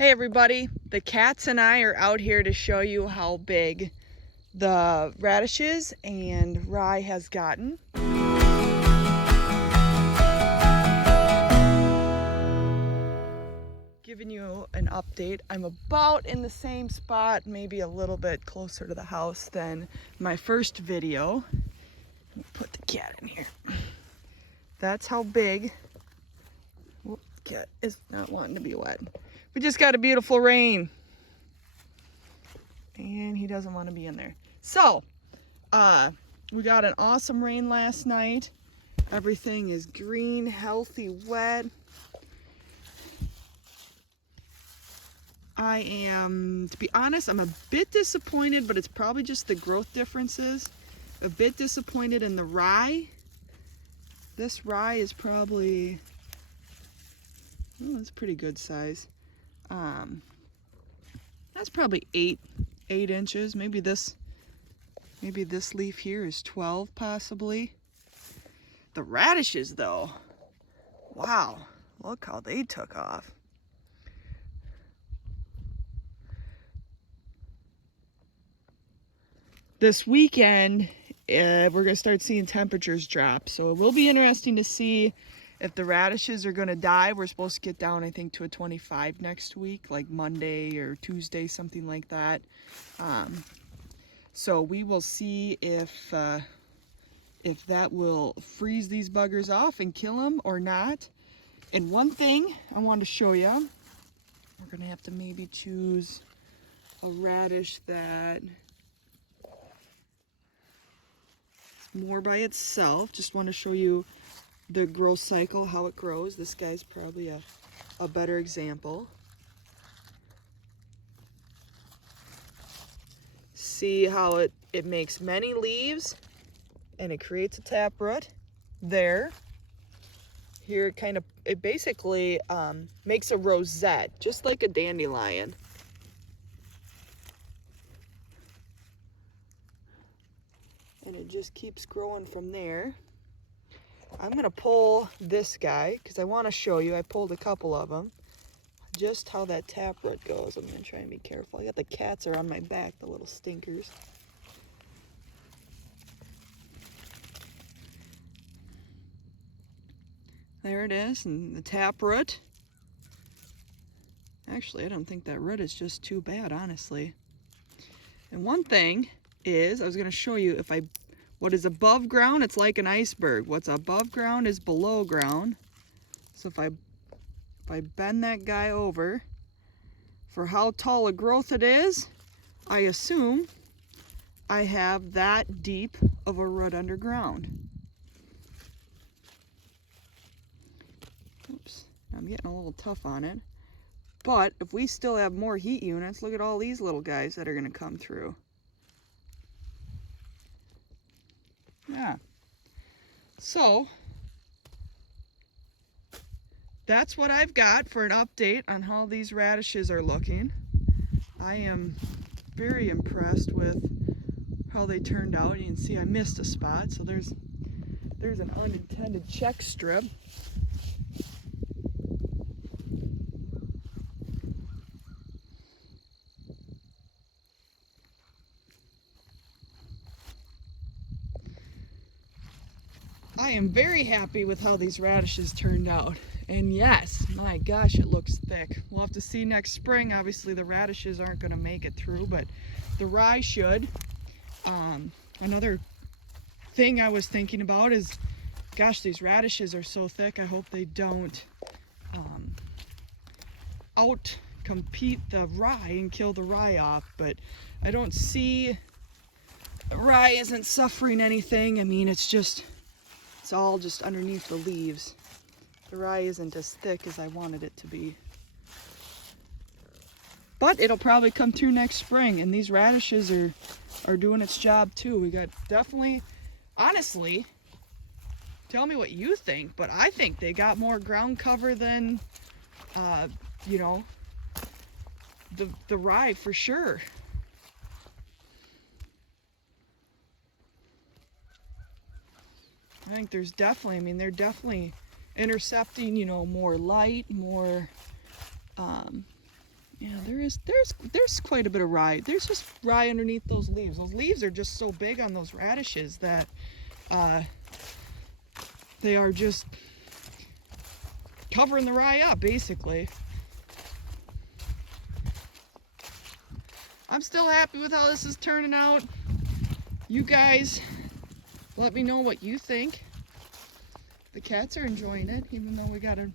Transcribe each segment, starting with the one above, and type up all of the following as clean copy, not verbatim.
Hey everybody, the cats and I are out here to show you how big the radishes and rye has gotten. Giving you an update. I'm about in the same spot, maybe a little bit closer to the house than my first video. Let me put the cat in here. That's how big. Whoop, cat is not wanting to be wet. We just got a beautiful rain. And he doesn't want to be in there. So, we got an awesome rain last night. Everything is green, healthy, wet. I am, to be honest, I'm a bit disappointed, but it's probably just the growth differences. A bit disappointed in the rye. This rye is probably, oh, that's pretty good size. That's probably 8 inches. Maybe this leaf here is 12 possibly. The radishes though, wow, look how they took off. This weekend, we're gonna start seeing temperatures drop. So it will be interesting to see if the radishes are gonna die. We're supposed to get down, I think, to a 25 next week, like Monday or Tuesday, something like that. So we will see if that will freeze these buggers off and kill them or not. And one thing I want to show you, we're gonna have to maybe choose a radish that is more by itself. Just want to show you the growth cycle, how it grows. This guy's probably a better example. See how it makes many leaves and it creates a taproot there. Here it basically makes a rosette, just like a dandelion. And it just keeps growing from there. I'm gonna pull this guy because I want to show you. I pulled a couple of them. Just how that taproot goes. I'm gonna try and be careful. I got the cats are on my back, the little stinkers. There it is, and the taproot. Actually, I don't think that root is just too bad, honestly. And one thing is, I was gonna show you what is above ground, it's like an iceberg. What's above ground is below ground. So if I bend that guy over, for how tall a growth it is, I assume I have that deep of a root underground. Oops, I'm getting a little tough on it. But if we still have more heat units, look at all these little guys that are gonna come through. Yeah. So, that's what I've got for an update on how these radishes are looking. I am very impressed with how they turned out. You can see I missed a spot, so there's an unintended check strip. I am very happy with how these radishes turned out. And yes, my gosh, it looks thick. We'll have to see next spring. Obviously the radishes aren't going to make it through, but the rye should. Another thing I was thinking about is, gosh, these radishes are so thick. I hope they don't out-compete the rye and kill the rye off. But I don't see, the rye isn't suffering anything. I mean, it's all just underneath the leaves. The rye isn't as thick as I wanted it to be. But it'll probably come through next spring, and these radishes are doing its job too. We got definitely, honestly, tell me what you think, but I think they got more ground cover than, you know, the rye for sure. I think there's definitely, I mean, they're definitely intercepting, you know, more light, more Yeah, there's quite a bit of rye. There's just rye underneath those leaves. Those leaves are just so big on those radishes that they are just covering the rye up, basically. I'm still happy with how this is turning out. You guys, let me know what you think. The cats are enjoying it, even though we got a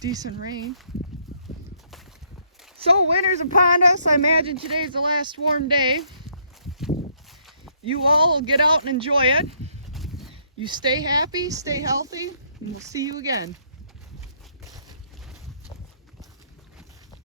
decent rain. So winter's upon us. I imagine today's the last warm day. You all will get out and enjoy it. You stay happy, stay healthy, and we'll see you again.